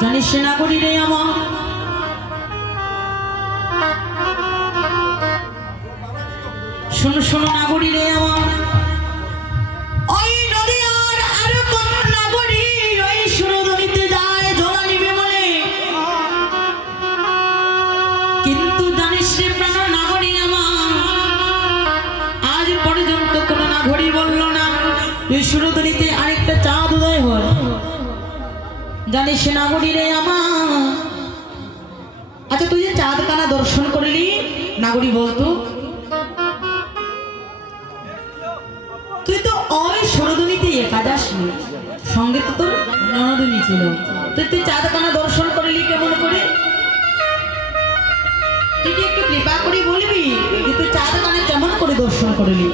জানিস নাগরী রে আমার শোনো শোনো নাগরী রে আমার ওই নদিয়ার আর কোন নাগরী ওই সুরধনিতে যায় জোড়া নিবে বলে কিন্তু জানিস রে প্রাণ নাগরী আমার আজ পর্যন্ত কোন নাগরী বলল না ওই সুরধনিতে আরেকটা চাঁদ উদয় হয়। জানিস নাগরী রে আমার আচ্ছা তুই যে চাঁদ কানা দর্শন করলি নাগরী বলতো তুই তো ওই সুরধনিতে একা যাসনি সঙ্গে তো তোর ননদিনী ছিল তুই চাঁদ কানা দর্শন করলি কেমন করে তুই কি একটু কৃপা করে বলবি যে তুই চাঁদ কানা কেমন করে দর্শন করলি।